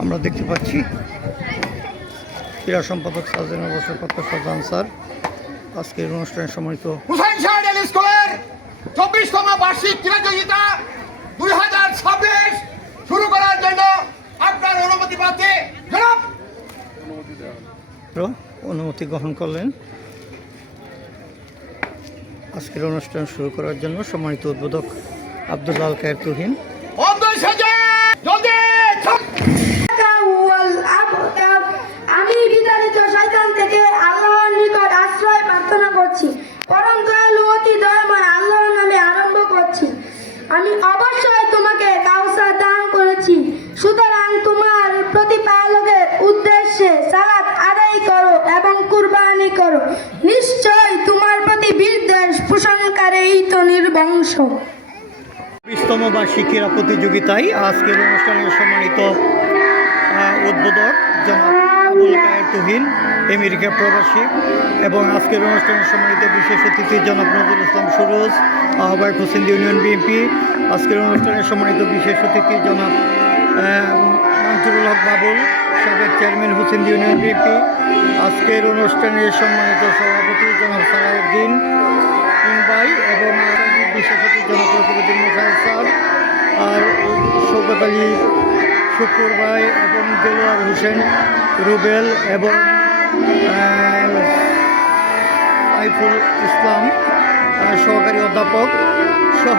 আমরা দেখতে পাচ্ছি ক্রীড়া সম্পাদক সাজেন অবসরপ্রাপ্ত শাহজাহান স্যার আজকের অনুষ্ঠানে সম্মানিত হুসাইন শাহ স্কুলের 24তম বার্ষিক ক্রীড়া প্রতিযোগিতা 2026 শুরু করার জন্য আপনার অনুমতি পাচ্ছে জনাব অনুমতি গ্রহণ করলেন। আজকের অনুষ্ঠান শুরু করার জন্য সম্মানিত উদ্বোধক আব্দুল আল কায়ের তুহিন। আমি বিতাড়িত শয়তান থেকে আল্লাহর নিকট আশ্রয় প্রার্থনা করছি। পরম দয়ালু অতি দয়াময় আল্লাহর নামে আরম্ভ করছি। আমি অবশ্যই তোমাকে কাউসার দান করেছি, সুতরাং তোমার প্রতিপালকের উদ্দেশ্যে সালাত আদায় করো এবং কুরবানি করো। নিশ্চয় তোমার প্রতি বিদ্বেষ পোষণকারী তো নির্বংশ। 20তম বার্ষিক ক্রীড়া প্রতিযোগিতায় আজকের অনুষ্ঠানের সম্মানিত উদ্বোধক জনাব আবুল কায়ের তুহিন, আমেরিকা প্রবাসী, এবং আজকের অনুষ্ঠানের সম্মানিত বিশেষ অতিথি জনাব নজরুল ইসলাম সুরজ, আহ্বায়ক হোসেন ইউনিয়ন বিএনপি। আজকের অনুষ্ঠানের সম্মানিত বিশেষ অতিথি জনাব মঞ্জুরুল হক বাবুল, সাবেক চেয়ারম্যান হোসেন ইউনিয়ন বিএনপি। আজকের অনুষ্ঠানের সম্মানিত সভাপতি জনাব সালাউদ্দিন ভাই এবং বিশেষ অতিথি জনাব রফিকুদ্দিন মোশাররফ স্যার, আর শওকত আলী শুকুর ভাই এবং দেলোয়ার হোসেন রুবেল এবং সাইফুল ইসলাম সহকারী অধ্যাপক সহ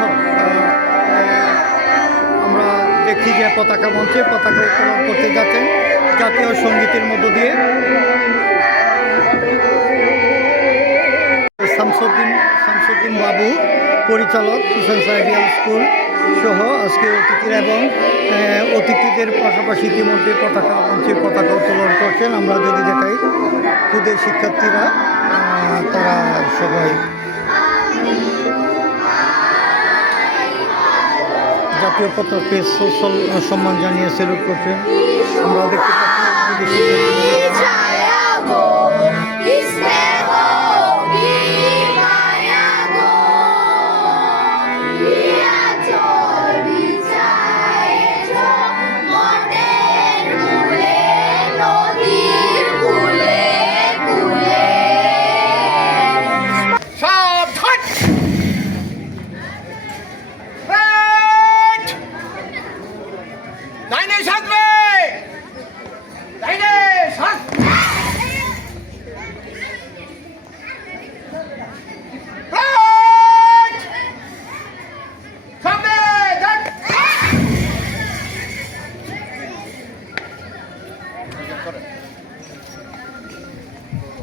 আমরা দেখছি যে পতাকা মঞ্চে পতাকা উত্তোলন করতে যাচ্ছেন জাতীয় সঙ্গীতের মধ্য দিয়ে। শামসুদ্দিন বাবু, পরিচালক হুসেন সাইডিয়াল স্কুল সহ আজকে অতিথিরা এবং অতিথিদের পাশাপাশি ইতিমধ্যে পতাকা মঞ্চে পতাকা উত্তোলন করছেন। আমরা যদি দেখাই খুদে শিক্ষার্থীরা তারা সবাই জাতীয় পতাকাকে সম্মান জানিয়ে সেলুট করছেন। আমরা দেখতে পাচ্ছি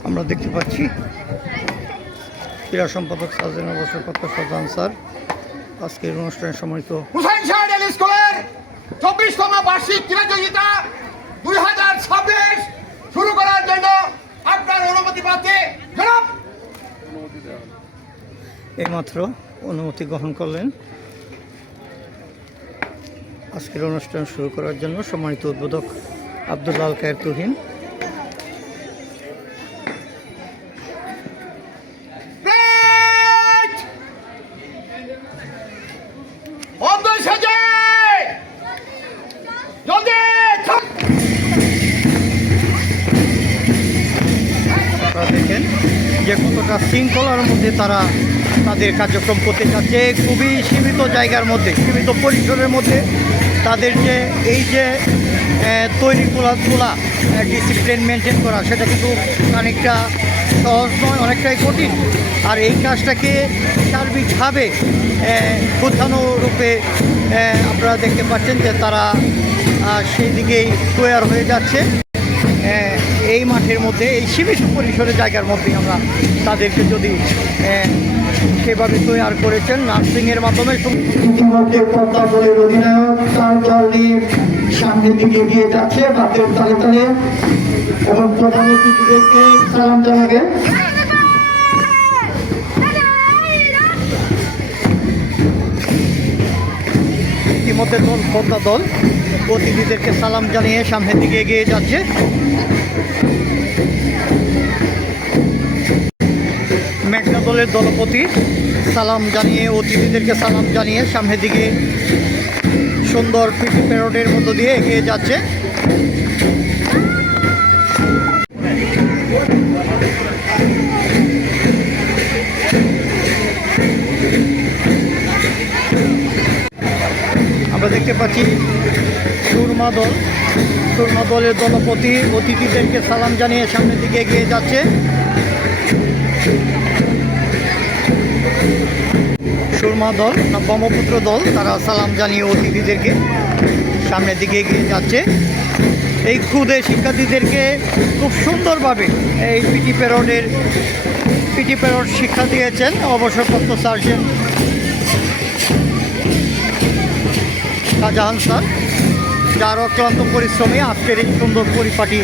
আমরা দেখতে পাচ্ছি ক্রীড়া সম্পাদক সাজেন অবসরপ্রাপ্ত শাহজাহান স্যার আজকের অনুষ্ঠানে সম্মানিত হুসাইন শাহ স্কুলের 24তম বার্ষিক ক্রীড়া প্রতিযোগিতা 2026 শুরু করার জন্য আপনার অনুমতি পাচ্ছে জনাব এইমাত্র অনুমতি গ্রহণ করলেন। আজকের অনুষ্ঠান শুরু করার জন্য সম্মানিত উদ্বোধক আব্দুল আল কায়ের তুহিন। দেখেন যে কতটা শৃঙ্খলার মধ্যে তারা তাদের কার্যক্রম করতে চাচ্ছে, খুবই সীমিত জায়গার মধ্যে, সীমিত পরিসরের মধ্যে তাদের যে এই যে তৈরি তোলা ডিসিপ্লিন মেনটেন করা, সেটা কিন্তু খানিকটা সহজ নয়, অনেকটাই কঠিন। আর এই কাজটাকে সার্বিকভাবে প্রধানরূপে আপনারা দেখতে পাচ্ছেন যে তারা সেই দিকেই তৈরি হয়ে যাচ্ছে। এই মাঠের মধ্যে এই সীমিত পরিসরের জায়গার মধ্যে আমরা তাদেরকে যদি সেভাবে তৈরি করেছেন নার্সিংয়ের মাধ্যমে। সামনের দিকে এগিয়ে যাচ্ছে হাতের তালে তালে এবং প্রধান অতিথিদেরকে সালাম জানাবে। ইতিমধ্যে পদ্মা দল অতিথিদেরকে সালাম জানিয়ে সামনের দিকে এগিয়ে যাচ্ছে। মেঘনা দলের দলপতি সালাম জানিয়ে অতিথিদেরকে সালাম জানিয়ে সামনের দিকে সুন্দর পিটি প্যারোডের মধ্য দিয়ে এগিয়ে যাচ্ছে। আমরা দেখতে পাচ্ছি সুরমা দলের দলপতি অতিথিদেরকে সালাম জানিয়ে সামনের দিকে এগিয়ে যাচ্ছে। সুরমা দল না ব্রহ্মপুত্র দল, তারা সালাম জানিয়ে অতিথিদেরকে সামনের দিকে এগিয়ে যাচ্ছে। এই ক্ষুদে শিক্ষার্থীদেরকে খুব সুন্দরভাবে এই পিটি প্যারড শিক্ষা দিয়েছেন অবসরপ্রাপ্ত সার্জেন্ট শাহজাহান স্যার, যার অক্লান্ত পরিশ্রমে আজকের এই সুন্দর পরিপাটি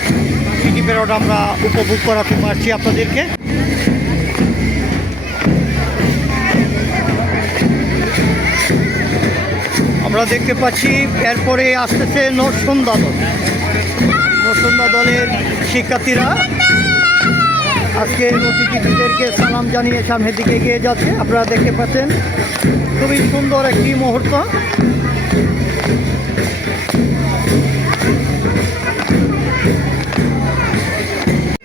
পিটি প্যারড আমরা উপভোগ করাতে পারছি আপনাদেরকে। আমরা দেখতে পাচ্ছি এরপরে আসতেছে নরসুন্দা দলের শিক্ষার্থীরা আজকে অতিথিদেরকে সালাম জানিয়ে সামনের দিকে এগিয়ে যাচ্ছে। আপনারা দেখতে পাচ্ছেন খুবই সুন্দর একটি মুহূর্ত।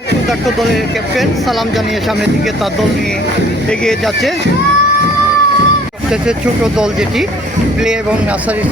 ক্ষুধার্ত দলের ক্যাপ্টেন সালাম জানিয়ে সামনের দিকে তার দল নিয়ে এগিয়ে যাচ্ছে। ছোট দল যেটি প্লে এবং নার্সারি